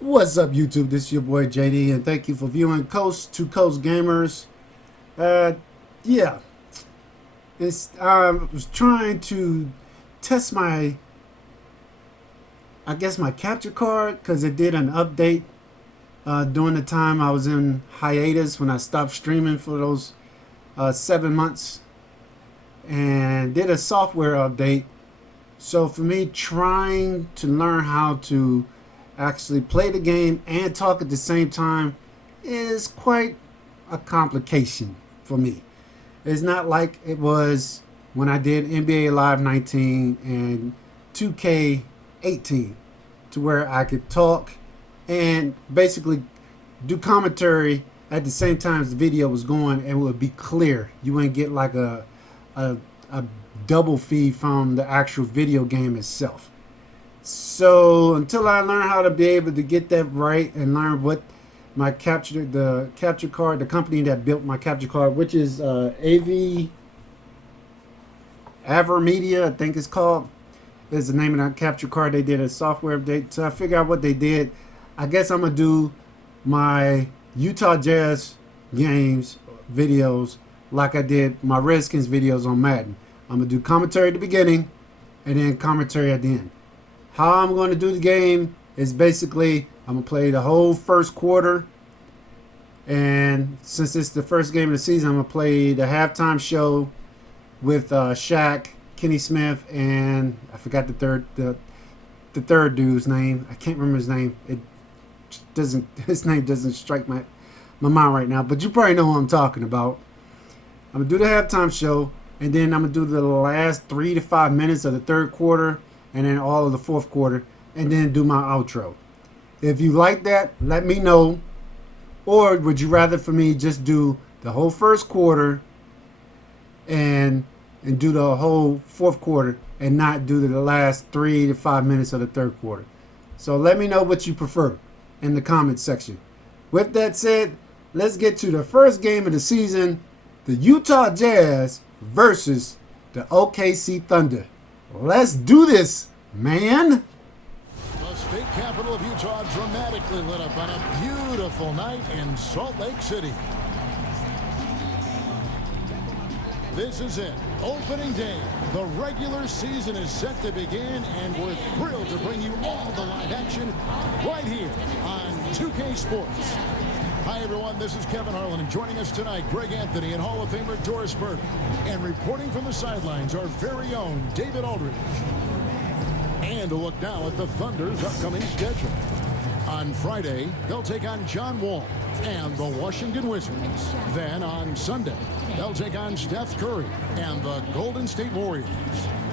What's up, YouTube? This is your boy JD, and thank you for viewing Coast to Coast Gamers. Uh, yeah, I was trying to test my capture card because it did an update during the time I was in hiatus when I stopped streaming for those 7 months, and did a software update. So for me, trying to learn how to actually play the game and talk at the same time is quite a complication for me. It's not like it was when I did NBA Live 19 and 2K18, to where I could talk and basically do commentary at the same time as the video was going, and it would be clear. You wouldn't get like a double feed from the actual video game itself. So until I learn how to be able to get that right and learn what the capture card, the company that built my capture card, which is Avermedia, I think it's called, is the name of that capture card. They did a software update, so I figure out what they did. I guess I'm gonna do my Utah Jazz games videos like I did my Redskins videos on Madden. I'm gonna do commentary at the beginning and then commentary at the end. How I'm going to do the game is basically I'm going to play the whole first quarter, and since it's the first game of the season, I'm going to play the halftime show with Shaq, Kenny Smith, and I forgot the third dude's name. I can't remember his name. His name doesn't strike my mind right now, but you probably know who I'm talking about. I'm going to do the halftime show, and then I'm going to do the last 3 to 5 minutes of the third quarter, and then all of the fourth quarter, and then do my outro. If you like that, let me know. Or would you rather for me just do the whole first quarter and do the whole fourth quarter and not do the last 3 to 5 minutes of the third quarter? So let me know what you prefer in the comments section. With that said, let's get to the first game of the season, the Utah Jazz versus the OKC Thunder. Let's do this, man. The state capital of Utah dramatically lit up on a beautiful night in Salt Lake City. This is it. Opening day. The regular season is set to begin, and we're thrilled to bring you all the live action right here on 2K Sports. Hi, everyone. This is Kevin Harlan, and joining us tonight, Greg Anthony and Hall of Famer Doris Burke. And reporting from the sidelines, our very own David Aldridge. And a look now at the Thunder's upcoming schedule. On Friday, they'll take on John Wall and the Washington Wizards. Then on Sunday, they'll take on Steph Curry and the Golden State Warriors.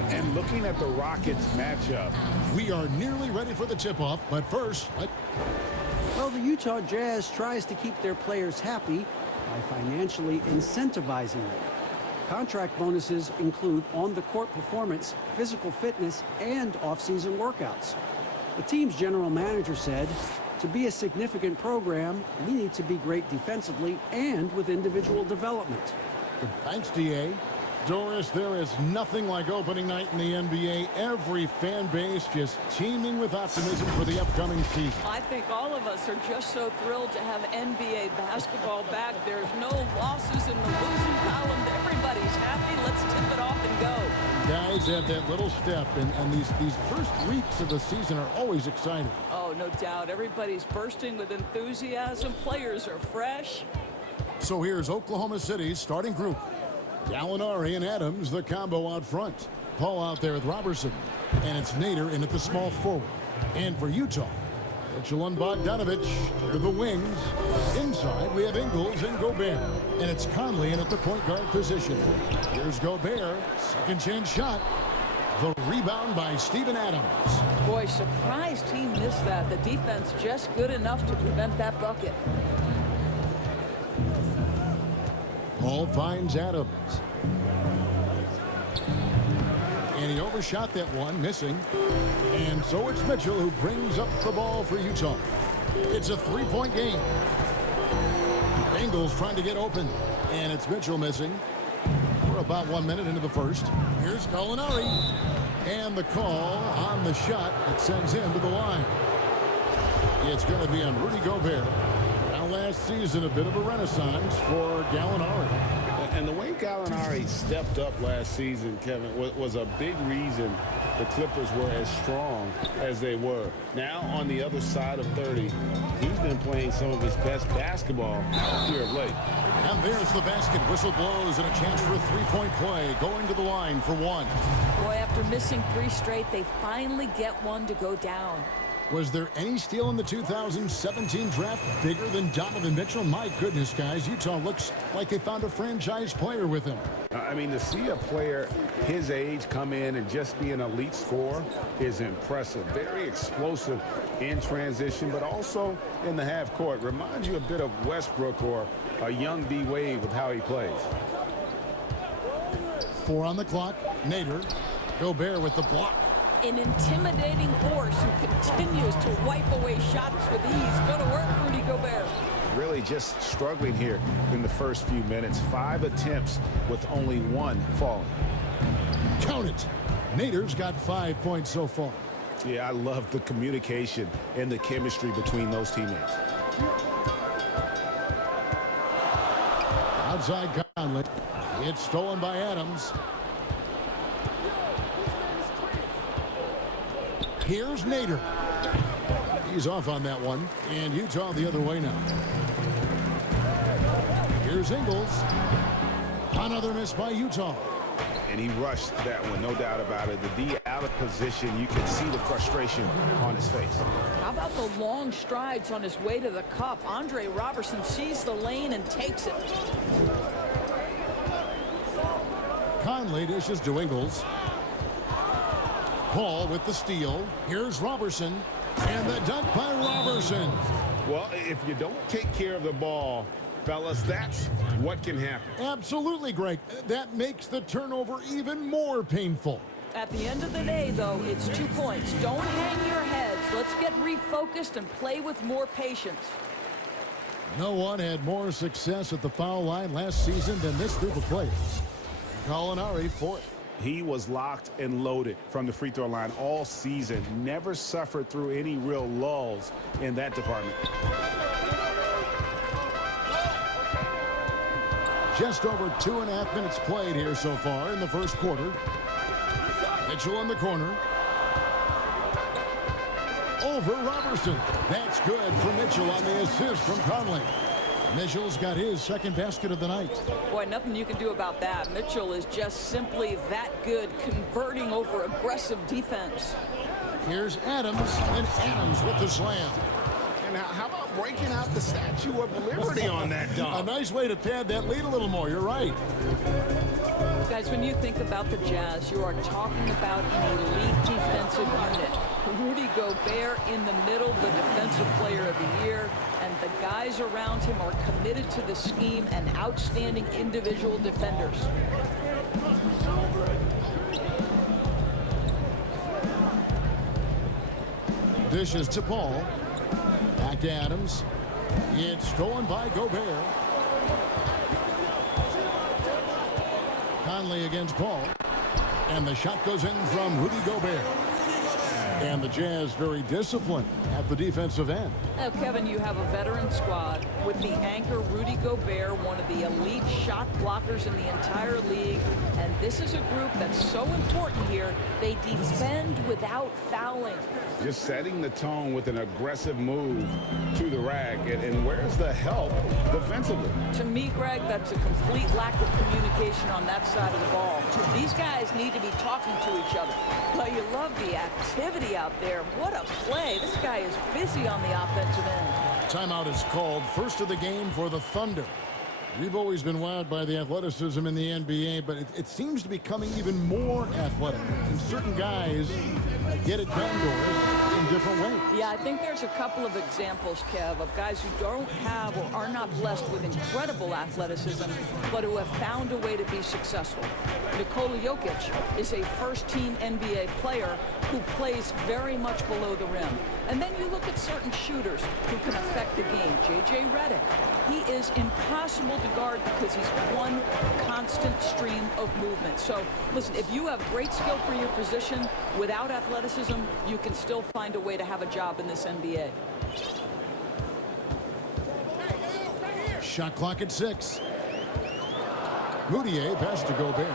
And looking at the Rockets matchup, we are nearly ready for the tip-off, but first, well, the Utah Jazz tries to keep their players happy by financially incentivizing them. Contract bonuses include on-the-court performance, physical fitness, and off-season workouts. The team's general manager said, "To be a significant program, we need to be great defensively and with individual development." Thanks, DA. Doris, there is nothing like opening night in the NBA. Every fan base just teeming with optimism for the upcoming season. I think all of us are just so thrilled to have NBA basketball back. There's no losses in the losing column. Everybody's happy. Let's tip it off and go. Guys have that little step, and these first weeks of the season are always exciting. Oh, no doubt. Everybody's bursting with enthusiasm. Players are fresh. So here's Oklahoma City's starting group. Gallinari and Adams, the combo out front. Paul out there with Robertson. And it's Nader in at the small forward. And for Utah, Mitchell and Bogdanovich to the wings. Inside, we have Ingles and Gobert. And it's Conley in at the point guard position. Here's Gobert. Second chance shot. The rebound by Steven Adams. Boy, surprised he missed that. The defense just good enough to prevent that bucket. Paul finds Adams. And he overshot that one, missing. And so it's Mitchell who brings up the ball for Utah. It's a three-point game. Ingles trying to get open. And it's Mitchell missing. We're about 1 minute into the first. Here's Gallinari. And the call on the shot that sends him to the line. It's going to be on Rudy Gobert. Now last season, a bit of a renaissance for Gallinari. And the way Gallinari stepped up last season, Kevin, was a big reason the Clippers were as strong as they were. Now, on the other side of 30, he's been playing some of his best basketball here of late. And there's the basket. Whistle blows and a chance for a three-point play. Going to the line for one. Boy, after missing 3 straight, they finally get one to go down. Was there any steal in the 2017 draft bigger than Donovan Mitchell? My goodness, guys, Utah looks like they found a franchise player with him. I mean, to see a player his age come in and just be an elite scorer is impressive. Very explosive in transition, but also in the half court. Reminds you a bit of Westbrook or a young D-Wade with how he plays. 4 on the clock. Nader. Gobert with the block. An intimidating force who continues to wipe away shots with ease. Go to work, Rudy Gobert. Really just struggling here in the first few minutes. 5 attempts with only 1 falling. Count it. Nader's got 5 points so far. Yeah, I love the communication and the chemistry between those teammates. Outside Conley. It's stolen by Adams. Here's Nader. He's off on that one. And Utah the other way now. Here's Ingles. Another miss by Utah. And he rushed that one, no doubt about it. The D out of position, you can see the frustration on his face. How about the long strides on his way to the cup? Andre Robertson sees the lane and takes it. Conley dishes to Ingles. Paul with the steal. Here's Robertson. And the dunk by Robertson. Well, if you don't take care of the ball, fellas, that's what can happen. Absolutely, Greg. That makes the turnover even more painful. At the end of the day, though, it's 2 points. Don't hang your heads. Let's get refocused and play with more patience. No one had more success at the foul line last season than this group of players. Gallinari, 4th. He was locked and loaded from the free throw line all season. Never suffered through any real lulls in that department. Just over 2.5 minutes played here so far in the first quarter. Mitchell in the corner. Over Robertson. That's good for Mitchell on the assist from Conley. Mitchell's got his second basket of the night. Boy, nothing you can do about that. Mitchell is just simply that good, converting over aggressive defense. Here's Adams, and Adams with the slam. And how about breaking out the Statue of Liberty on that dunk? A nice way to pad that lead a little more. You're right. Guys, when you think about the Jazz, you are talking about an elite defensive unit. Rudy Gobert in the middle, the defensive player of the year, and the guys around him are committed to the scheme and outstanding individual defenders. Dishes to Paul. Back to Adams. It's stolen by Gobert. Conley against Paul. And the shot goes in from Rudy Gobert. And the Jazz very disciplined at the defensive end. Now, Kevin, you have a veteran squad with the anchor Rudy Gobert, one of the elite shot blockers in the entire league. And this is a group that's so important here. They defend without fouling. Just setting the tone with an aggressive move to the rack. And where's the help defensively? To me, Greg, that's a complete lack of communication on that side of the ball. These guys need to be talking to each other. Well, you love the activity out there. What a play. This guy is busy on the offensive end. Timeout is called. First of the game for the Thunder. We've always been wowed by the athleticism in the NBA, but it seems to be becoming even more athletic. And certain guys get it done to us in different ways. Yeah, I think there's a couple of examples, Kev, of guys who don't have or are not blessed with incredible athleticism, but who have found a way to be successful. Nikola Jokic is a first-team NBA player who plays very much below the rim. And then you look at certain shooters who can affect the game. J.J. Redick, he is impossible to guard because he's one constant stream of movement. So, listen, if you have great skill for your position, without athleticism, you can still find a way to have a job in this NBA. Shot clock at 6. Moutier pass to Gobert.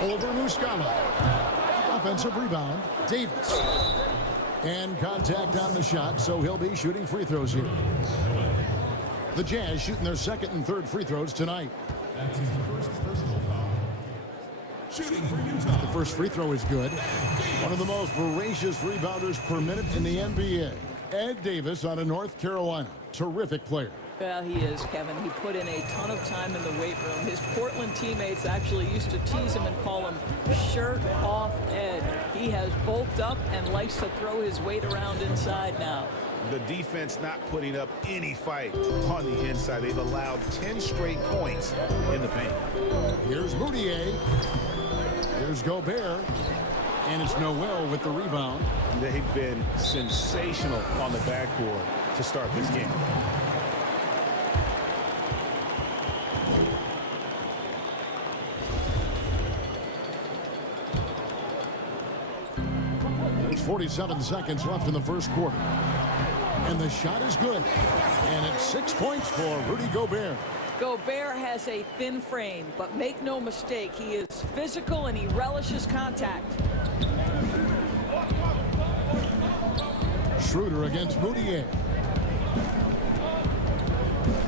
Over Muscala. Offensive rebound. Davis. And contact on the shot, so he'll be shooting free throws here. The Jazz shooting their second and third free throws tonight. That's his first personal foul. Shooting for Utah. The first free throw is good. One of the most voracious rebounders per minute in the NBA. Ed Davis out of North Carolina. Terrific player. Well, he is, Kevin. He put in a ton of time in the weight room. His Portland teammates actually used to tease him and call him Shirt Off Ed. He has bulked up and likes to throw his weight around inside now. The defense not putting up any fight on the inside. They've allowed 10 straight points in the paint. Here's Moutier. Here's Gobert. And it's Noel with the rebound. They've been sensational on the backboard to start this game. There's 47 seconds left in the first quarter. And the shot is good. And it's 6 points for Rudy Gobert. Gobert has a thin frame, but make no mistake, he is physical and he relishes contact. Schroeder against Moutier.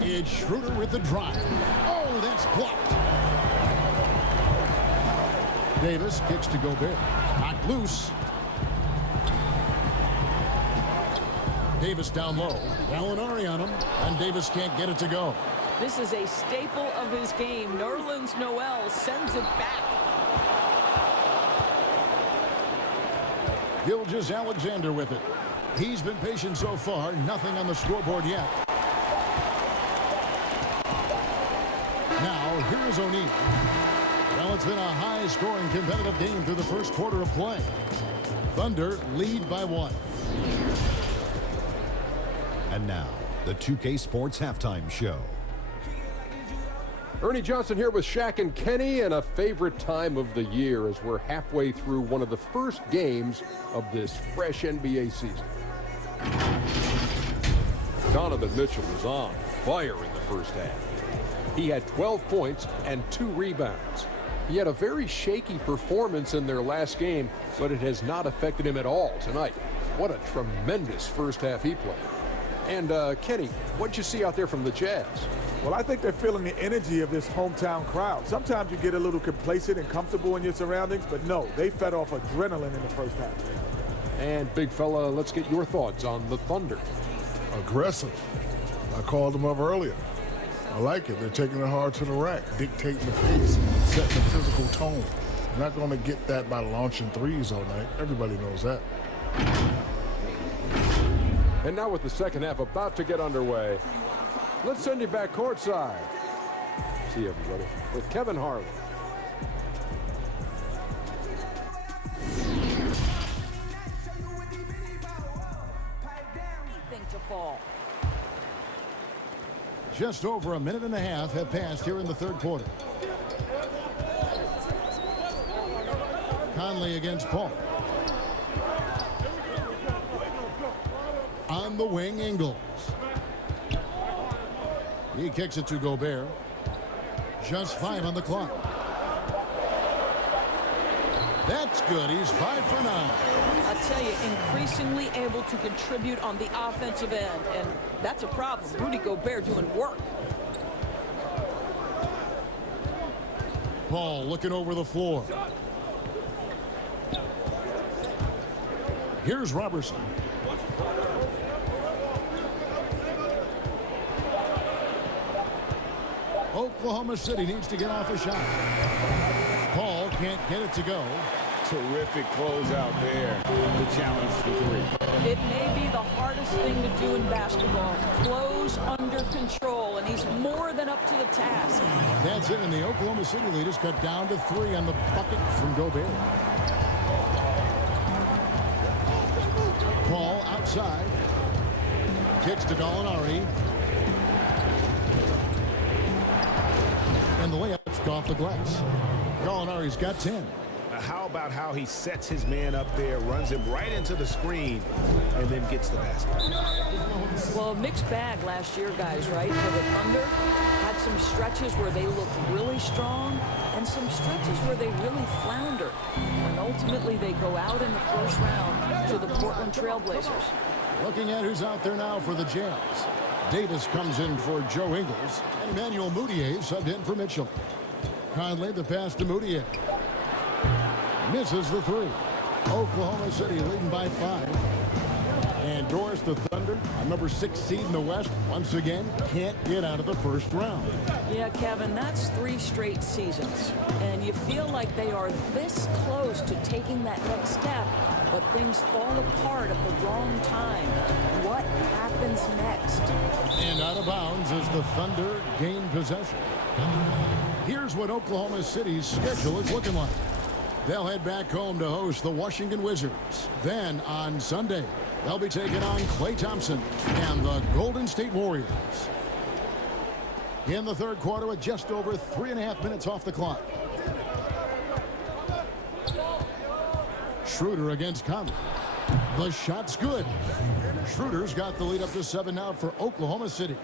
It's Schroeder with the drive. Oh, that's blocked. Davis kicks to Gobert. Knocked loose. Davis down low. Gallinari on him, and Davis can't get it to go. This is a staple of his game. Nerlens Noel sends it back. Gilgeous-Alexander with it. He's been patient so far. Nothing on the scoreboard yet. Now, here is O'Neal. Well, it's been a high-scoring competitive game through the first quarter of play. Thunder lead by 1. And now, the 2K Sports Halftime Show. Ernie Johnson here with Shaq and Kenny, and a favorite time of the year as we're halfway through one of the first games of this fresh NBA season. Donovan Mitchell was on fire in the first half. He had 12 points and 2 rebounds. He had a very shaky performance in their last game, but it has not affected him at all tonight. What a tremendous first half he played. And Kenny, what'd you see out there from the Jazz? Well, I think they're feeling the energy of this hometown crowd. Sometimes you get a little complacent and comfortable in your surroundings, but no, they fed off adrenaline in the first half. And big fella, let's get your thoughts on the Thunder. Aggressive. I called them up earlier. I like it. They're taking it hard to the rack, dictating the pace, setting the physical tone. You're not going to get that by launching threes all night. Everybody knows that. And now with the second half about to get underway, let's send you back courtside. See you, everybody, with Kevin Harlan. Anything to fall. Just over a minute and a half have passed here in the third quarter. Conley against Paul. On the wing, Ingles. He kicks it to Gobert. Just 5 on the clock. That's good. He's 5 for 9. I tell you, increasingly able to contribute on the offensive end, and that's a problem. Rudy Gobert doing work. Paul looking over the floor. Here's Robertson. Oklahoma City needs to get off a shot. Paul can't get it to go. Terrific closeout there. The challenge for 3. It may be the hardest thing to do in basketball. Close under control, and he's more than up to the task. That's it, and the Oklahoma City lead is cut down to 3 on the bucket from Gobert. Paul outside. Kicks to Gallinari. And the layup's off the glass. Gallinari's got 10. How about how he sets his man up there, runs him right into the screen, and then gets the basket? Well, mixed bag last year, guys, right? For the Thunder, had some stretches where they looked really strong and some stretches where they really flounder. And ultimately, they go out in the first round to the Portland Trailblazers. Looking at who's out there now for the Jazz. Davis comes in for Joe Ingles, and Emmanuel Mudiay subbed in for Mitchell. Conley the pass to Mudiay. Misses the three. Oklahoma City leading by 5. And Doris, the Thunder, a number 6 seed in the West, once again can't get out of the first round. Yeah, Kevin, that's 3 straight seasons. And you feel like they are this close to taking that next step, but things fall apart at the wrong time. What happens next? And out of bounds as the Thunder gain possession. Here's what Oklahoma City's schedule is looking like. They'll head back home to host the Washington Wizards. Then on Sunday, they'll be taking on Klay Thompson and the Golden State Warriors. In the third quarter with just over 3.5 minutes off the clock. Schroeder against Conley. The shot's good. Schroeder's got the lead up to 7 now for Oklahoma City.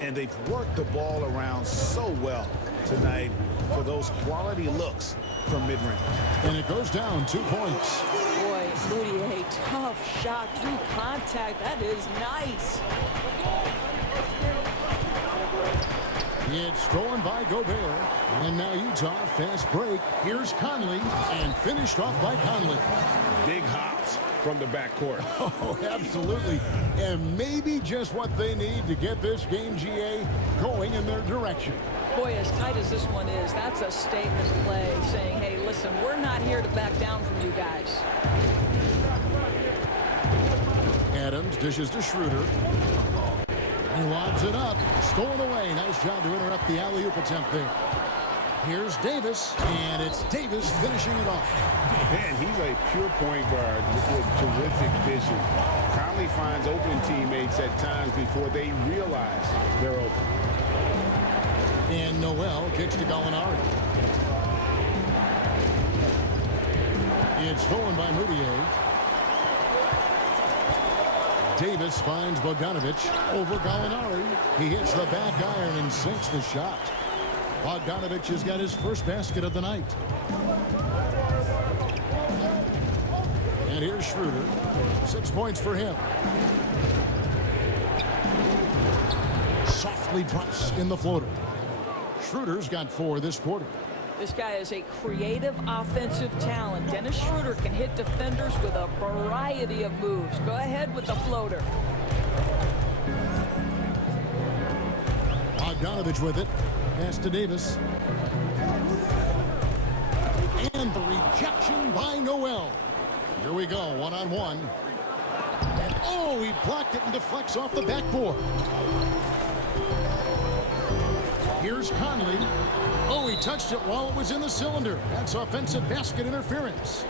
And they've worked the ball around so well tonight for those quality looks from mid-range. And it goes down 2 points. Boy, Mudiay, tough shot through contact. That is nice. It's stolen by Gobert. And now Utah, fast break. Here's Conley, and finished off by Conley. Big hops from the backcourt. Oh, absolutely. And maybe just what they need to get this game, GA, going in their direction. Boy, as tight as this one is, that's a statement play saying, hey, listen, we're not here to back down from you guys. Adams dishes to Schroeder. He lobs it up. Stolen away. Nice job to interrupt the alley-oop attempt there. Here's Davis, and it's Davis finishing it off. Man, he's a pure point guard with terrific vision. Conley finds open teammates at times before they realize they're open. And Noel kicks to Gallinari. It's stolen by Mudiay. Davis finds Bogdanovich over Gallinari. He hits the back iron and sinks the shot. Bogdanovich has got his first basket of the night. And here's Schroeder. 6 points for him. Softly drops in the floater. Schroeder's got 4 this quarter. This guy is a creative offensive talent. Dennis Schroeder can hit defenders with a variety of moves. Go ahead with the floater. Bogdanovich with it. Pass to Davis. And the rejection by Noel. Here we go, one-on-one. And oh, he blocked it and deflects off the backboard. Here's Conley. Oh, he touched it while it was in the cylinder. That's offensive basket interference.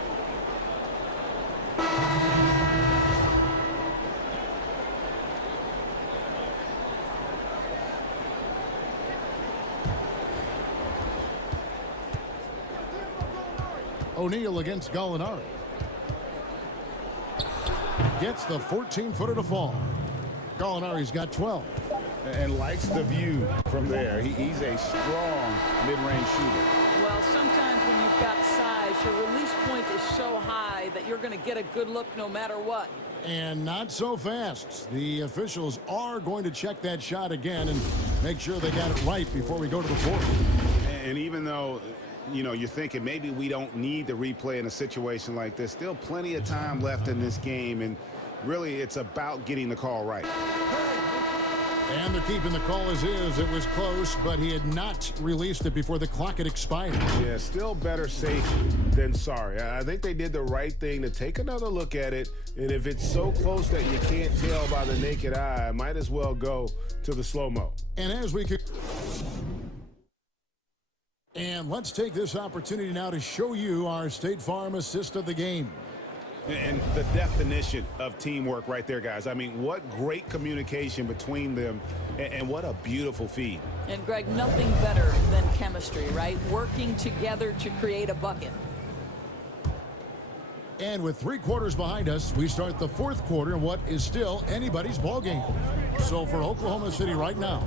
O'Neal against Gallinari. Gets the 14-footer to fall. Gallinari's got 12. And likes the view from there. He's a strong mid-range shooter. Well, sometimes when you've got size, your release point is so high that you're going to get a good look no matter what. And not so fast. The officials are going to check that shot again and make sure they got it right before we go to the fourth. And even though, you know, you're thinking maybe we don't need the replay in a situation like this, still plenty of time left in this game, and really it's about getting the call right. And they're keeping the call as is. It was close, but he had not released it before the clock had expired. Yeah, still better safe than sorry. I think they did the right thing to take another look at it. And if it's so close that you can't tell by the naked eye, might as well go to the slow-mo. And as we could... And let's take this opportunity now to show you our State Farm assist of the game. And the definition of teamwork right there, guys. I mean, what great communication between them, and what a beautiful feed. And, Greg, nothing better than chemistry, right? Working together to create a bucket. And with 3 quarters behind us, we start the 4th quarter in what is still anybody's ball game. So for Oklahoma City right now,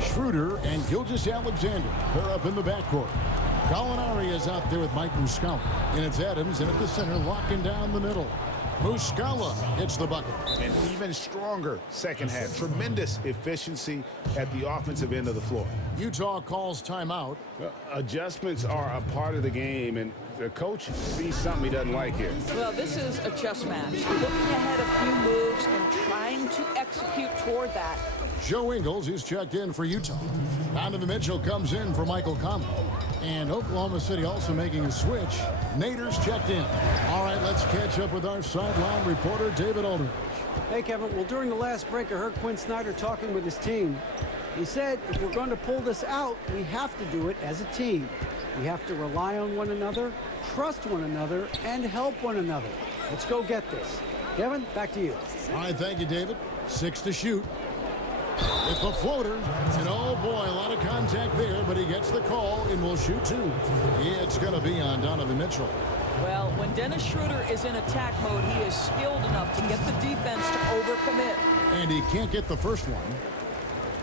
Schroeder and Gilgeous-Alexander pair up in the backcourt. Gallinari is out there with Mike Muscala. And it's Adams in at the center, locking down the middle. Muscala hits the bucket. An even stronger second half. Tremendous efficiency at the offensive end of the floor. Utah calls timeout. Adjustments are a part of the game, and the coach sees something he doesn't like here. Well, this is a chess match. Looking ahead a few moves and trying to execute toward that. Joe Ingles is checked in for Utah. Donovan Mitchell comes in for Michael Conley. And Oklahoma City also making a switch. Nader's checked in. All right, let's catch up with our sideline reporter, David Aldridge. Hey, Kevin. Well, during the last break, I heard Quinn Snyder talking with his team. He said, if we're going to pull this out, we have to do it as a team. We have to rely on one another, trust one another, and help one another. Let's go get this. Kevin, back to you. All right, thank you, David. 6 to shoot. With the floater, and oh boy, a lot of contact there, but he gets the call and will shoot 2. It's going to be on Donovan Mitchell. Well, when Dennis Schroeder is in attack mode, he is skilled enough to get the defense to overcommit. And he can't get the first one.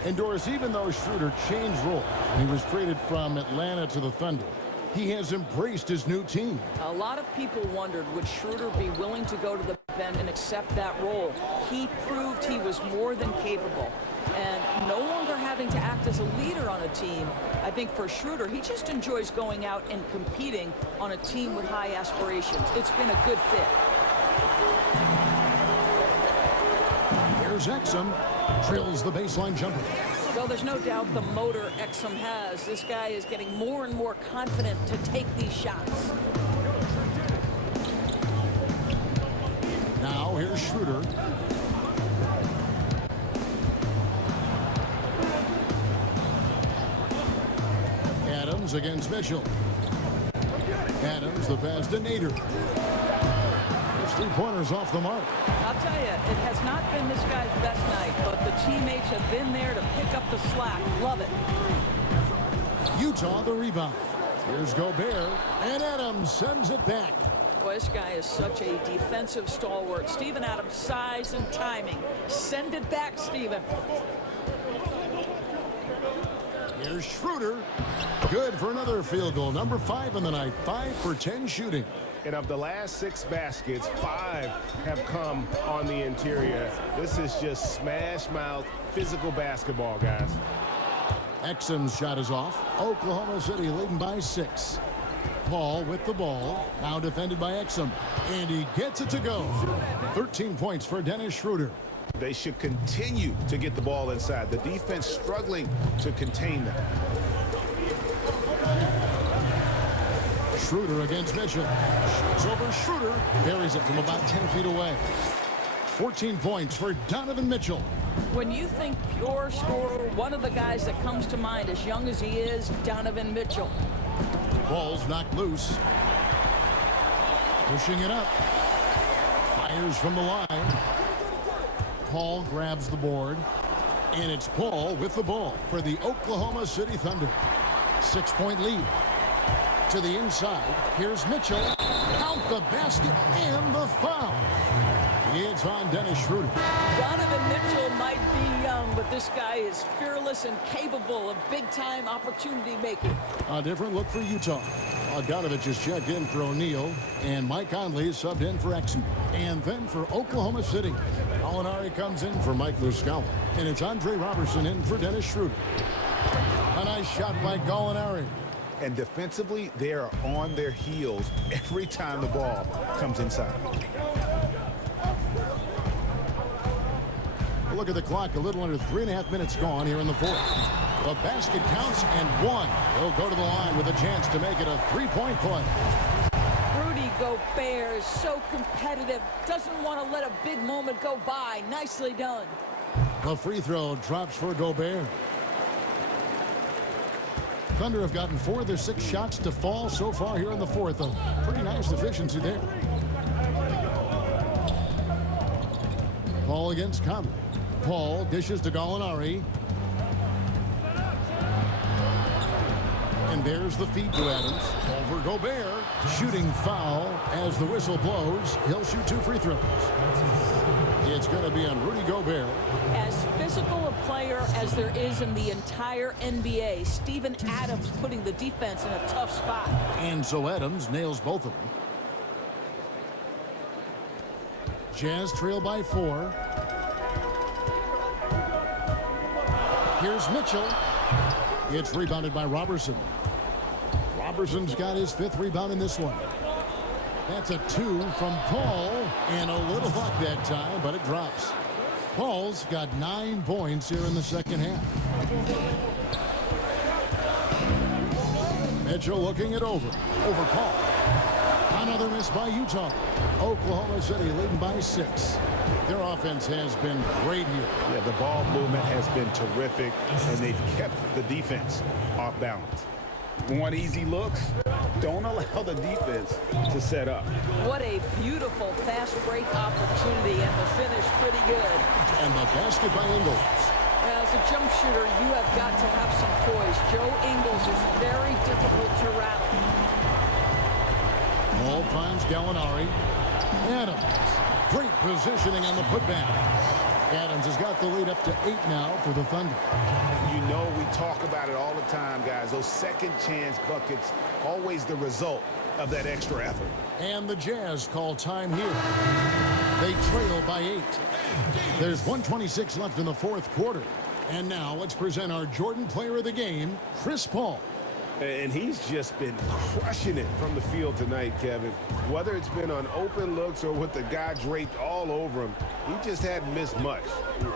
And Doris, even though Schroeder changed roles when he was traded from Atlanta to the Thunder, he has embraced his new team. A lot of people wondered, would Schroeder be willing to go to the bench and accept that role? He proved he was more than capable. And no longer having to act as a leader on a team, I think for Schroeder, he just enjoys going out and competing on a team with high aspirations. It's been a good fit. Here's Exum. Drills the baseline jumper. Well, there's no doubt the motor Exum has. This guy is getting more and more confident to take these shots. Now here's Schroeder. Adams against Mitchell. Adams, the pass to Nader. His 3-pointers off the mark. I'll tell you, it has not been this guy's best night, but the teammates have been there to pick up the slack. Love it. Utah the rebound. Here's Gobert, and Adams sends it back. Boy, this guy is such a defensive stalwart. Steven Adams' size and timing. Send it back, Steven. Here's Schroeder. Good for another field goal. Number 5 in the night. 5 for 10 shooting. And of the last 6 baskets, 5 have come on the interior. This is just smash mouth physical basketball, guys. Exum's shot is off. Oklahoma City leading by 6. Paul with the ball. Now defended by Exum. And he gets it to go. 13 points for Dennis Schroeder. They should continue to get the ball inside. The defense struggling to contain them. Schroeder against Mitchell. Shoots over Schroeder. Buries it from about 10 feet away. 14 points for Donovan Mitchell. When you think pure scorer, one of the guys that comes to mind as young as he is, Donovan Mitchell. Ball's knocked loose. Pushing it up. Fires from the line. Paul grabs the board. And it's Paul with the ball for the Oklahoma City Thunder. 6-point lead. To the inside. Here's Mitchell. Out the basket and the foul. It's on Dennis Schroeder. Donovan Mitchell might be young, but this guy is fearless and capable of big-time opportunity making. A different look for Utah. Bogdanovich is checked in for O'Neal, and Mike Conley is subbed in for Exum. And then for Oklahoma City, Gallinari comes in for Mike Muscala, and it's Andre Robertson in for Dennis Schroeder. A nice shot by Gallinari. And defensively, they are on their heels every time the ball comes inside. Look at the clock, a little under 3.5 minutes gone here in the 4th. The basket counts and 1. He'll go to the line with a chance to make it a 3-point play. Rudy Gobert is so competitive, doesn't want to let a big moment go by. Nicely done. The free throw drops for Gobert. Thunder have gotten 4 of their 6 shots to fall so far here in the 4th. A pretty nice efficiency there. Paul against Conley. Paul dishes to Gallinari. And there's the feed to Adams. Over Gobert. Shooting foul as the whistle blows. He'll shoot 2 free throws. It's going to be on Rudy Gobert. As physical a player as there is in the entire NBA, Steven Adams putting the defense in a tough spot. And so Adams nails both of them. Jazz trail by 4. Here's Mitchell. It's rebounded by Robertson. Robertson's got his 5th rebound in this one. That's a 2 from Paul, and a little luck that time, but it drops. Paul's got 9 points here in the second half. Mitchell looking it over Paul. Another miss by Utah. Oklahoma City leading by 6. Their offense has been great here. Yeah, the ball movement has been terrific, and they've kept the defense off balance. Want easy looks? Don't allow the defense to set up. What a beautiful fast break opportunity, and the finish pretty good. And the basket by Ingles. As a jump shooter, you have got to have some poise. Joe Ingles is very difficult to rattle. Ball finds Gallinari. Adams. Great positioning on the putback. Adams has got the lead up to 8 now for the Thunder. You know, we talk about it all the time, guys. Those second chance buckets, always the result of that extra effort. And the Jazz call time here. They trail by 8. There's 1:26 left in the 4th quarter. And now let's present our Jordan Player of the Game, Chris Paul. And he's just been crushing it from the field tonight, Kevin. Whether it's been on open looks or with the guy draped all over him, he just hadn't missed much.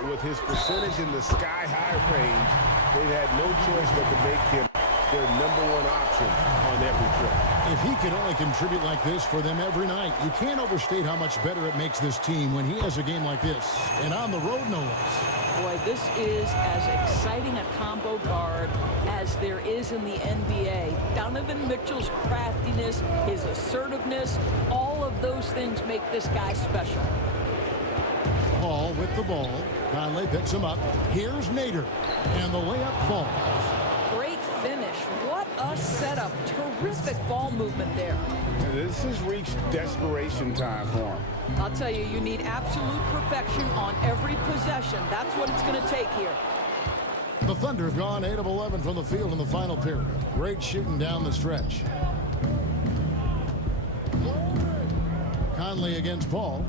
With his percentage in the sky-high range, they've had no choice but to make him their #1 option on every trip. If he could only contribute like this for them every night, you can't overstate how much better it makes this team when he has a game like this. And on the road, no less. Boy, this is as exciting a combo guard as there is in the NBA. Donovan Mitchell's craftiness, his assertiveness, all of those things make this guy special. Paul with the ball. Conley picks him up. Here's Nader. And the layup falls. Great finish. What a setup. Terrific ball movement there. This has reached desperation time for him. I'll tell you, you need absolute perfection on every possession. That's what it's going to take here. The Thunder have gone 8 of 11 from the field in the final period. Great shooting down the stretch. Conley against Paul.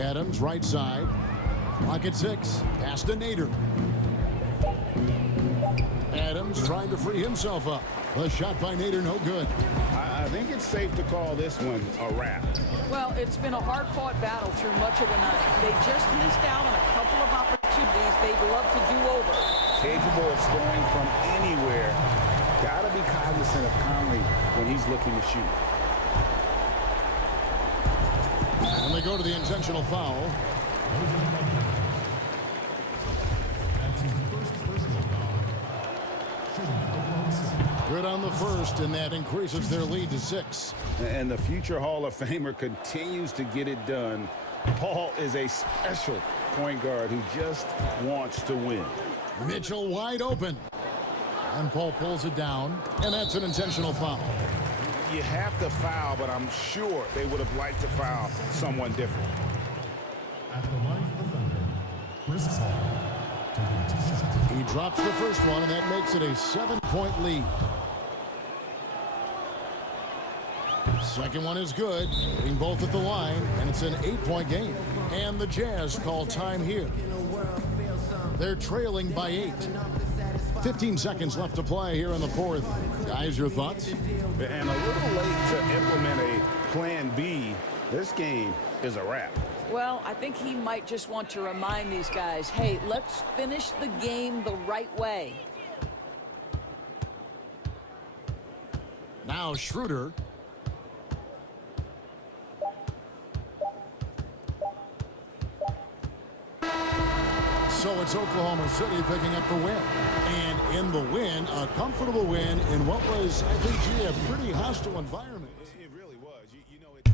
Adams right side. Clock at 6. Pass to Nader. Adams trying to free himself up. The shot by Nader, no good. I think it's safe to call this one a wrap. Well, it's been a hard-fought battle through much of the night. They just missed out on a couple of opportunities they'd love to do over. Capable of scoring from anywhere. Got to be cognizant of Conley when he's looking to shoot. And they go to the intentional foul. Good on the first, and that increases their lead to 6. And the future Hall of Famer continues to get it done. Paul is a special point guard who just wants to win. Mitchell wide open. And Paul pulls it down, and that's an intentional foul. You have to foul, but I'm sure they would have liked to foul someone different. At the line for the Thunder, Chris Paul. He drops the first one, and that makes it a 7-point lead. Second one is good, hitting both at the line, and it's an 8-point game. And the Jazz call time here. They're trailing by 8. 15 seconds left to play here in the 4th. Guys, your thoughts? And a little late to implement a plan B. This game is a wrap. Well, I think he might just want to remind these guys, hey, let's finish the game the right way. Now Schroeder. So it's Oklahoma City picking up the win. And in the win, a comfortable win in what was, I think, a pretty hostile environment. It really was. You know it.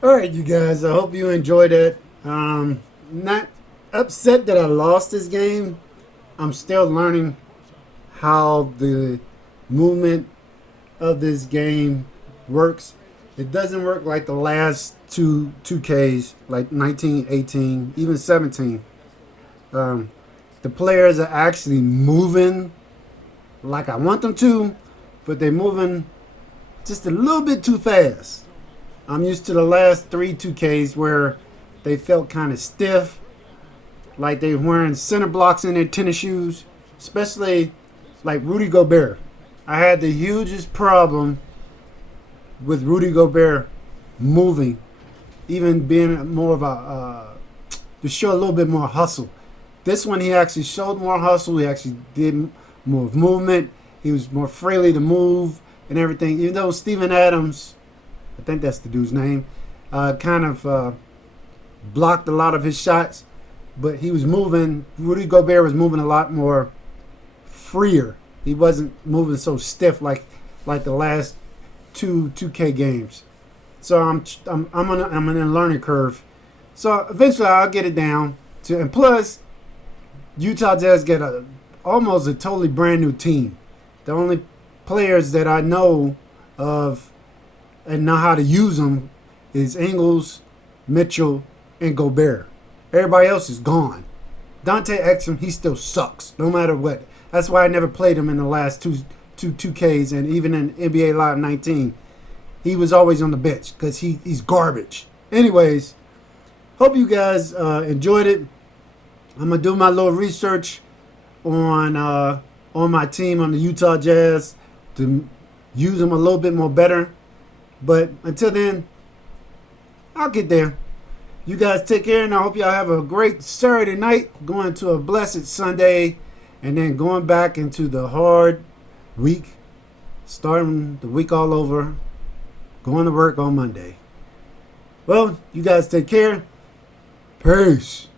All right, you guys, I hope you enjoyed it. Not upset that I lost this game. I'm still learning how the movement of this game works. It doesn't work like the last two 2Ks, like 19, 18, even 17. The players are actually moving like I want them to, but they're moving just a little bit too fast. I'm used to the last three 2Ks where they felt kind of stiff, like they were wearing center blocks in their tennis shoes, especially like Rudy Gobert. I had the hugest problem with Rudy Gobert moving, even being more of to show a little bit more hustle. This one, he actually showed more hustle. He actually did more movement. He was more freely to move and everything. Even though Steven Adams, I think that's the dude's name, kind of blocked a lot of his shots, but he was moving. Rudy Gobert was moving a lot more freer. He wasn't moving so stiff like the last two 2K games. So I'm in a learning curve. So eventually I'll get it down to, and plus Utah Jazz get almost a totally brand new team. The only players that I know of and know how to use them is Ingles, Mitchell, and Gobert. Everybody else is gone. Dante Exum, he still sucks, no matter what. That's why I never played him in the last two 2Ks, and even in NBA Live 19. He was always on the bench because he's garbage. Anyways, hope you guys enjoyed it. I'm going to do my little research on my team, on the Utah Jazz, to use them a little bit more better. But until then, I'll get there. You guys take care, and I hope y'all have a great Saturday night, going to a blessed Sunday, and then going back into the hard week, starting the week all over, going to work on Monday. Well, you guys take care. Peace.